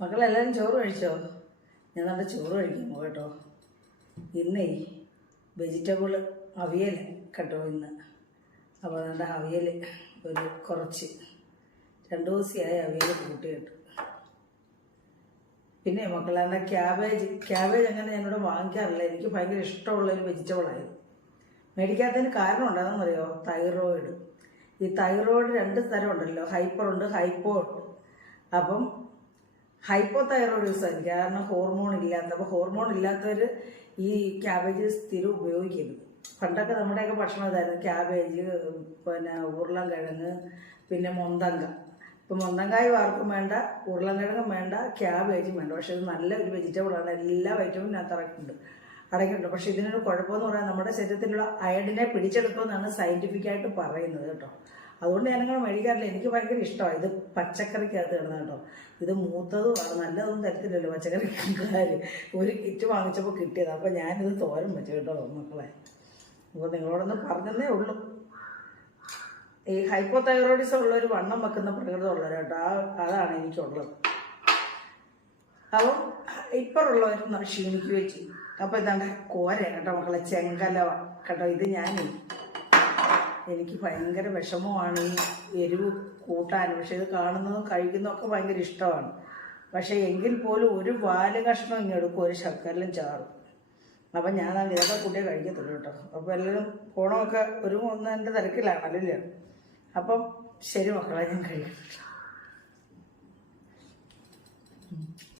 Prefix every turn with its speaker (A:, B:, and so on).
A: മക്കളെല്ലാവരും ചോറ് കഴിച്ചോ? ഞാൻ നല്ല ചോറ് കഴിക്കും കേട്ടോ. ഇന്നേ വെജിറ്റബിൾ അവിയൽ കേട്ടോ ഇന്ന്. അപ്പോൾ അതുകൊണ്ട് അവിയൽ ഒരു കുറച്ച്. രണ്ട് ദിവസമായി അവിയൽ കൂട്ടി കേട്ടു. പിന്നെ മക്കളെ ക്യാബേജ് ക്യാബേജ് അങ്ങനെ ഞാനിവിടെ വാങ്ങിക്കാറില്ല. എനിക്ക് ഭയങ്കര ഇഷ്ടമുള്ള ഒരു വെജിറ്റബിളായിരുന്നു മേടിക്കാത്തതിന് കാരണം എന്താണെന്നറിയോ? തൈറോയിഡ് ഈ തൈറോയിഡ് രണ്ട് തരം ഉണ്ടല്ലോ ഹൈപ്പർ ഉണ്ട് ഹൈപ്പോ ഉണ്ട്. അപ്പം ഹൈപ്പോ തൈറോയിഡിസം ആയിരിക്കും. കാരണം ഹോർമോൺ ഇല്ലാത്ത അപ്പോൾ ഹോർമോൺ ഇല്ലാത്തവർ ഈ ക്യാബേജ് സ്ഥിരം ഉപയോഗിക്കരുത്. പണ്ടൊക്കെ നമ്മുടെയൊക്കെ ഭക്ഷണം ഇതായിരുന്നു. ക്യാബേജ് പിന്നെ ഉരുളൻകിഴങ്ങ് പിന്നെ മൊന്തങ്ക ഇപ്പം മൊന്തങ്കായ വാർക്കും വേണ്ട ഉരുളൻകിഴങ്ങും വേണ്ട ക്യാബേജും വേണ്ട. പക്ഷേ ഇത് നല്ല ഒരു വെജിറ്റബിളാണ് എല്ലാ വൈറ്റമിനും അടക്കുന്നുണ്ട് അടങ്ങിയിട്ടുണ്ട് പക്ഷെ ഇതിനൊരു കുഴപ്പമെന്ന് പറയാൻ നമ്മുടെ ശരീരത്തിലുള്ള അയഡിനെ പിടിച്ചെടുക്കുമെന്നാണ് സയന്റിഫിക്കായിട്ട് പറയുന്നത് കേട്ടോ. അതുകൊണ്ട് ഞാനങ്ങനെ മേടിക്കാറില്ല. എനിക്ക് ഭയങ്കര ഇഷ്ടമാണ്. ഇത് പച്ചക്കറിക്കകത്ത് കിടന്ന കേട്ടോ. ഇത് മൂത്തതുമാണ് നല്ലതൊന്നും തരത്തില്ലല്ലോ പച്ചക്കറിക്കാർ ഒരു കിറ്റ് വാങ്ങിച്ചപ്പോൾ കിട്ടിയത്. അപ്പോൾ ഞാനിത് തോരൻ വെച്ചു കേട്ടോ മക്കളെ. അപ്പോൾ നിങ്ങളോടൊന്ന് പറഞ്ഞതേ ഉള്ളൂ. ഈ ഹൈപ്പോ തൈറോയിഡിസം ഉള്ള ഒരു വണ്ണം വെക്കുന്ന പ്രകൃതം ഉള്ളവർ കേട്ടോ. ആ അതാണ് എനിക്കുള്ളത് അപ്പം ഇപ്പറുള്ളവർ ക്ഷീണിക്കുകയും ചെയ്യും. അപ്പോൾ ഇതാണ്ട് കോര കേട്ടോ മക്കളെ. ചെങ്കലവ. കേട്ടോ ഇത് ഞാനേ എനിക്ക് ഭയങ്കര വിഷമമാണ് ഈ എരിവ് കൂട്ടാൻ. പക്ഷേ ഇത് കാണുന്നതും കഴിക്കുന്നതൊക്കെ ഭയങ്കര ഇഷ്ടമാണ്. പക്ഷേ എങ്കിൽ പോലും ഒരു വാൽ കഷ്ണം ഇങ്ങെടുക്കും ഒരു ശർക്കരയിലും ചാറും. അപ്പം ഞാൻ ഇതൊക്കെ കൂട്ടിയേ കഴിക്കത്തുള്ളൂ കേട്ടോ. അപ്പോൾ എല്ലാവരും പോണമൊക്കെ ഒരു ഒന്നതിന്റെ തിരക്കിലാണ് അല്ലല്ലോ അപ്പം ശരി മക്കളെ ഞാൻ കഴിക്കട്ടെ.